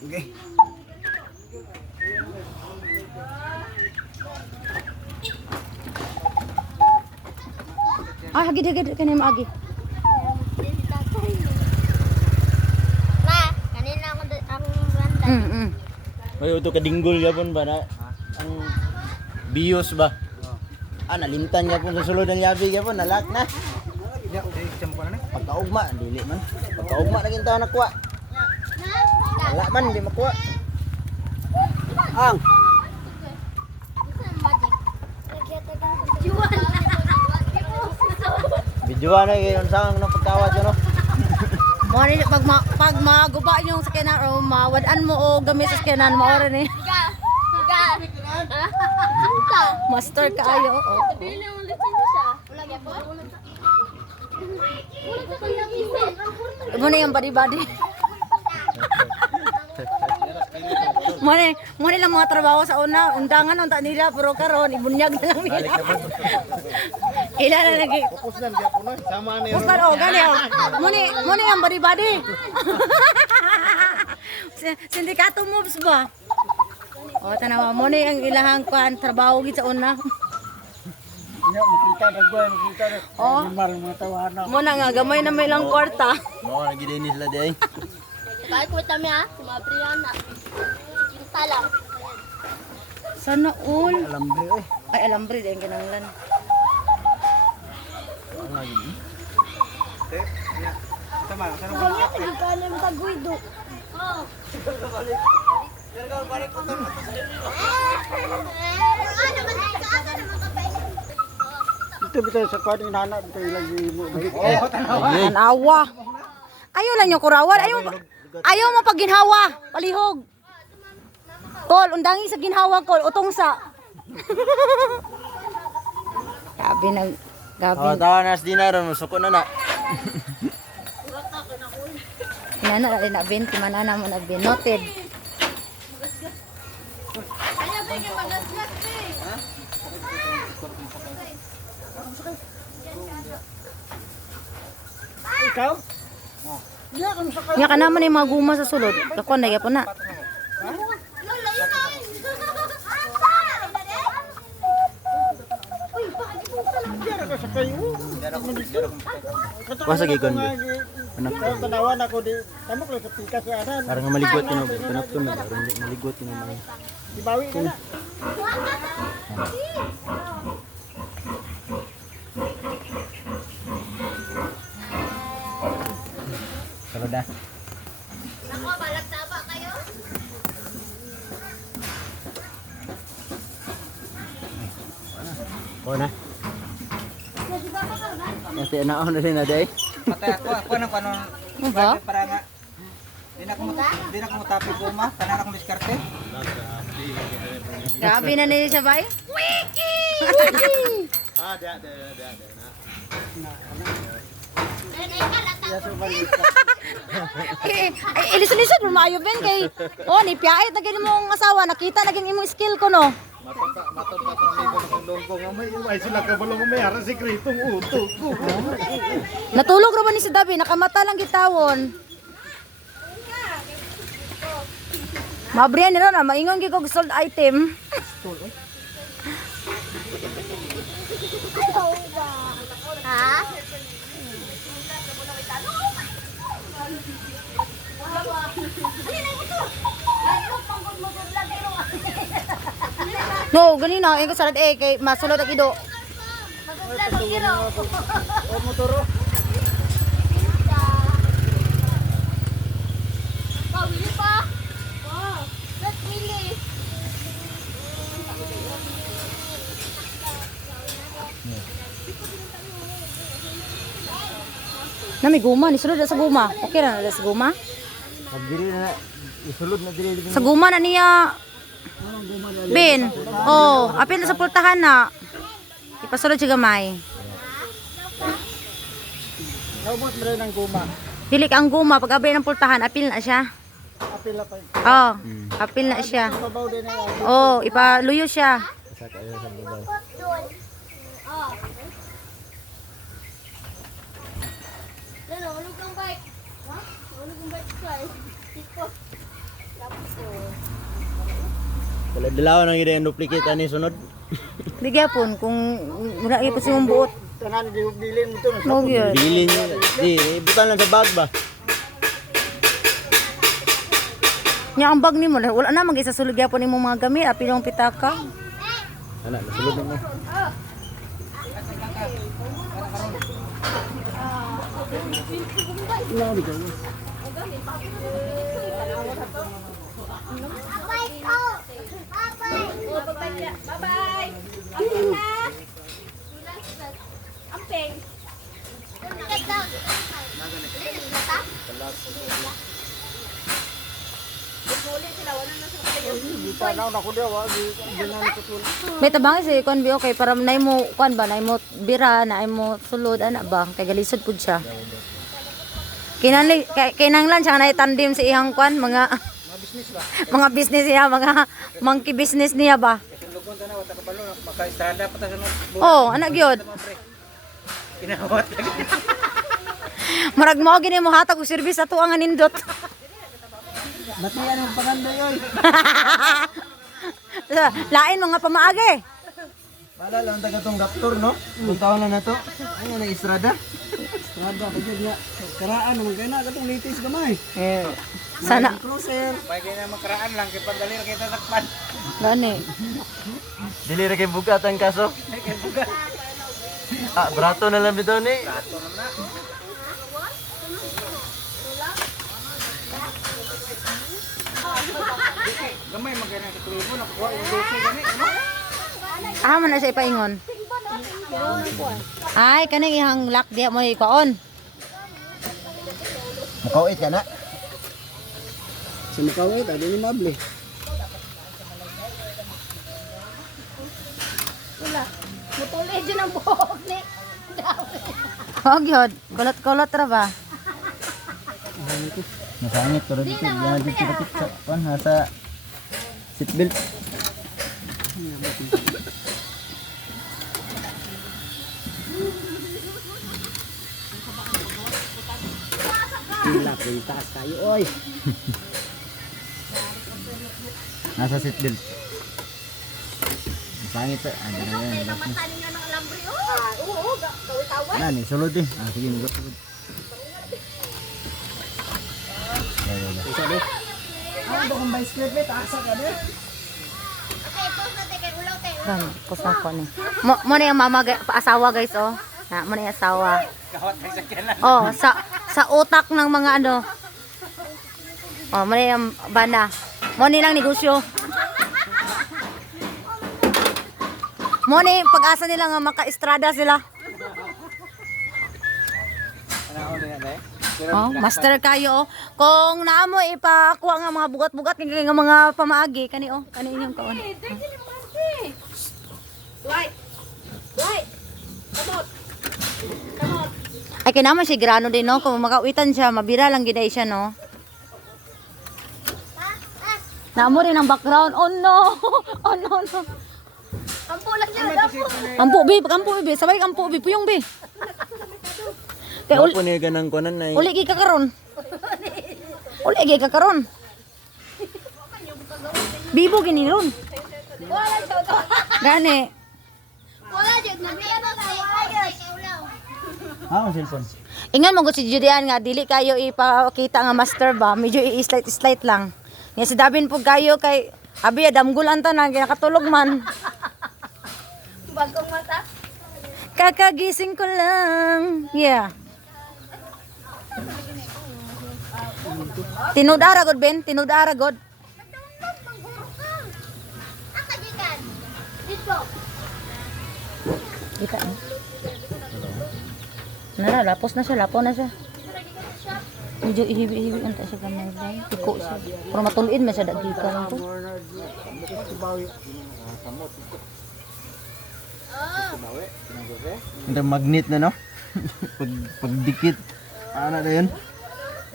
Okay. Ah, hagid kanina maagi. Ma, kanina ako randa. May uto kadinggol yapon ba na ang bios ba? Nalimtan yapon sa sulod ng yabi yapon nalak na. Ya, jam ko na ni. Pagkaugma dili man. Pagkaugma na kintaw nakuha. Wala man di makuha. Ang videoan na yun sa ang pagkawat no. Mo ni pag maguba yung sakyanan o mawadaan mo o gamit sa sakyanan mo ora ni. Master kaayo. Bili mo lisensya. Wala gyapon. Mo na yung body. Mo ni lang mga trabaho sa una, undangan unta nila pero karon ibunyag na lang nila. Ila na lagi. Pusnan gyapon no. Sama ni. Pustan o gani o. Mo ni ang body. Sindikato moves ba? O tanawa mo ni ang ilahang kuan trabaho gid sa una. Ya, makita dagway, makita. Oh. Normal mga tawana. Mo na nga gamay na may lang kwarta. Mo na gid ni sila di ay. Kaya ko tami ha, si Mabriana. Kinta lang. Sana all. Alambre eh. Ay alambre din kinanglan. Ang lagi. Ya. Tama, sana ko. Kaya tagikalim tagwido. Oh. Ito bitaw sa kwan inana bitaw lagi mo. Oh, Tanawa. Ayaw lang yung kurawan. Ayaw mo pag ginhawa. Palihog. Kol, undangi sa ginhawa kol. Utong sa. Gabi na. Gabi. tawa na sa dinaron mo suko na na. Inana na rin na bin. Timanana mo na bin. Noted. Ikaw? Nga ka naman yung mga guma sa sulod. Ako na po na. Sa kayo. Kuha sa gigon bi. Anak ko. Tanawan ako di. Tamo ko sa pika sa aran. Parang nga maligot ko na ba? Anak ko na parang maligot ko na mga. Dibawi ka na. Sarod na. Nako, balag taba kayo. Kuha na. Kasi anaon na rin na day. Patay ako nang kanon. Ano ba? Para nga. Di na ko matapi ko ma. Tanan akong diskarte. Grabe na niya siya ba eh? Ilison-lison mo maayo ben kay ni piyait na gini mong asawa nakita na gini imong skill ko no. Matod pa tong ito ng dongko nga may sila ka balong may ara sikretong utok ko. Natulog ra ba ni si Dabi nakamata lang gitawon. Mabriyan nila na maingon gyud kog sold item. Ha? No, ganina ko salad kay masulod ang ido. O motoro. Pawili pa. Wow. Let's wili. Na may guma ni sulod na sa guma. Okay ra na sa guma? Pagdiri na isulod na diri. Sa guma na niya. Ben. Oh, apil na sa pultahan na. Ipasulod siya gamay. Naubos mo rin ang guma. Dili ka ang guma pag abay ng pultahan, apil na siya. Apila pa. Oh, apil na siya. Mabaw din ang Oh, ipaluyo siya. Sa kayo sa babaw. Oh. Lalo, hulog ng bike. Ha? Hulog ng bike guys. Tipo. Wala dalawa nang ida yung duplicate ani sunod. Di gyapon kung wala gyapon sa imong buot. Tanan bilin mo to. Mo gyud. Bilin niyo. Di, ibutan lang sa bag ba? Nya ang bag nimo wala na magisa sulod gyapon imong mga gamit api ng pitaka. Ana, nasulod na mo. Bye-bye. Amping. May tabang si kon bi okay para nay mo kon ba nay mo bira nay mo sulod ana ba kay galisod pud siya. Kinanglan siya na tandem si ihang kwan mga mga business niya, mga monkey business niya ba? Maka-estrada pa ta sunod. Oh, anak gyud. Kinawat lagi. Marag mo gini mo hatag og service ato ang nindot. Bati ano paganda yoy. Lain mga pamaagi. Bala lang taga tong doktor no. Kung taon na nato. Ano na estrada? Estrada pagod na. Karaan naman kay na katong latest gamay. Sana Cruiser. Pay kay na makaraan lang kay padali ra kita takpan. gani. Dili ra kay bugatan kaso. Kay buga. Brato na lang bitaw ni. Ato na na. Gamay magana ka tubo na kuha yung dosi gani ano? Man na siya ipaingon. Ay kanang ihang lock diha mo ikaon. Mukawit ka na. Si Makawit adi ni mable. Mutuli dyan ang buhok ni. Oh gyud, kulot-kulot ra ba? Nasangit pero dito yan dito sa pan sa seatbelt. Sila pintas kayo oy. Nasa seatbelt. Nasangit sa ano yan. Matanin nga ng alambre. Oo, tawi-tawa. Nani sulod eh. Sige ni sulod. Isa do. Ano kung bicycle bet asa ka de? Okay, post natin kay ulaw tayo. Gan, kusa ko ni. Mo na yung mama paasawa guys oh. Na mo na yung asawa. Kawat kay sakyanan. Oh, sa utak ng mga ano. Oh, mo na yung bana. Mo nilang negosyo. Mo ni pag-asa nila nga maka-estrada sila. Ano na yan Oh, master kayo oh. Kung naamo ipakuha nga mga bugat-bugat nga mga pamaagi kani oh, kani inyong kaon. Dwight. Dwight. Come on. Come on. Ay kinaman si grano din no, kung makauwitan siya, mabira lang giday siya no. Naamo rin ang background. Oh no. Oh no no. Kampo lang siya. Kampo. Kampo bi, sabay kampo bi, puyong bi. Kay uli, Ano po niya ganang kunan na uli gi ka karon. Uli gi ka karon. Bibo gini ron. Wala siya to. Gani. Wala siya. Nabiya ba tayo? Wala siya. ang cellphone. Ingan mo gud si Judean nga dili kayo ipakita nga master ba, medyo i-slight lang. Nga si Davin pug kayo kay abi damgul anta na ginakatulog man. Bagong mata. Kakagising ko lang. Yeah. Tinudara god Ben, tinudara god. Akajikan. Dito. Kita eh. Nara, lapos na siya, lapo na siya. Medyo ihibi-hibi anta siya gamay ba? Tiko siya. Pero matuluin man siya dagikan ko. Ito magnet na no? Pagdikit. Ano na yun?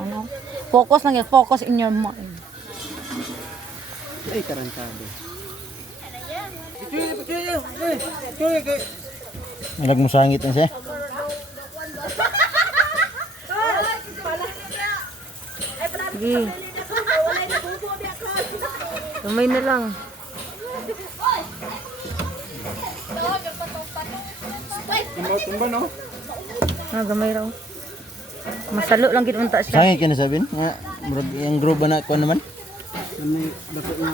Ano? Focus lang yan, focus in your mind. Ay tarantado. Nagmusangit na siya. Sige. Gamay na lang. Tumba no? Ah, gamay raw. Masalo lang gid unta siya. Sangit ka na sabihin? Nga, murag yung group ba na ko naman? Yan na dako na.